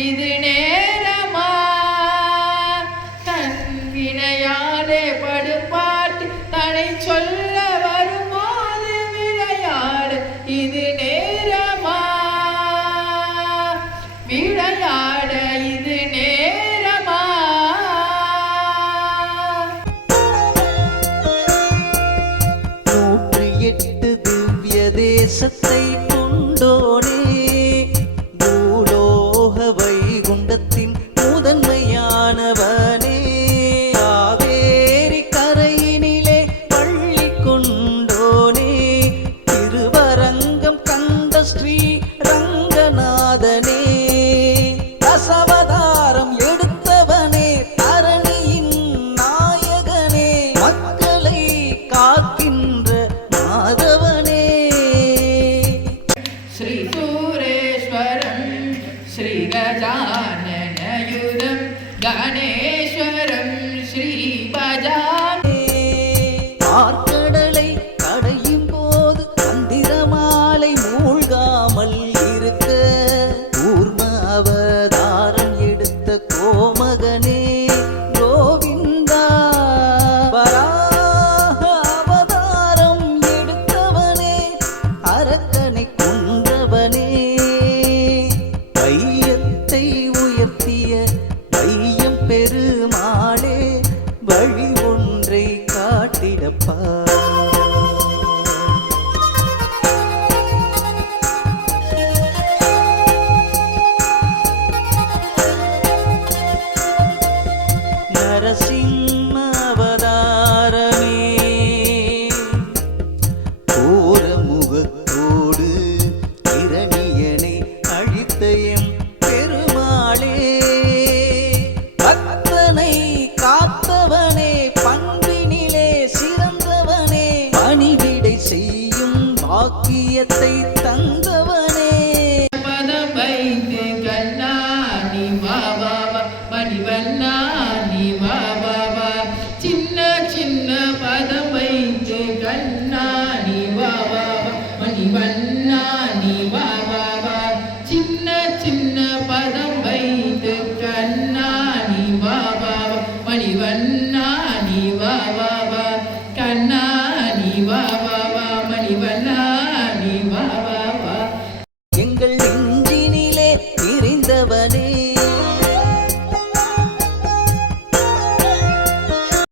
இது நேரமா தன் வினையாலே படுபாட்டு தனை சொல்ல வருமாறு விளையாட இது நேரமா விளையாட இது நேரமா. 108 திவ்ய தேசத்தை கொண்டோனே பூலோக வைகுண்டத்தின் முதன்மையானவனே காவேரி கரையினிலே பள்ளி கொண்டோனே திருவரங்கம் கண்ட ஸ்ரீ ரங்கநாதனே தசவதாரம் எடுத்தவனே தரணியின் நாயகனே மக்களை காக்கின்ற மாதவனே ஸ்ரீ சூரேஸ்வரம் ஸ்ரீ கஜானனயுதம் கணேஸ்வரம் ஸ்ரீ பஜாமி. ஆர்க்கடலை கடையும் போது மந்திரமாலை மூழ்காமல் இருக்க கூர்ம அவதாரம் எடுத்த கோமகனே கோவிந்தா வராக அவதாரம் எடுத்தவனே அரக்கனை கொன்றவனே வையத்தை உயர்த்திய வையம் பெருமாளே வழி ஒன்றை காட்டிடப்பா. நரசிம்ம அவதாரமே கோரமுகத்தோடு இரணியனை அழித்த எம் பெருமாளே பக்தனை காத்தவனே பண்பினிலே சிறந்தவனே பணிவிடை செய்யும் பாக்கியத்தை தந்தவனே பதம் வைத்து கண்ணா நீ வா வா வா மணிவண்ணா நீ வா வா வா சின்ன சின்ன பதம் வைத்து கண்ணா நீ வா வா வா மணிவண்ணா நீ வா வா வா சின்ன சின்ன பதம் வைத்து கண்ணா நீ வா வா வா மணிவண்ணா நீ வா வா வா கண்ணா நீ வா வா வா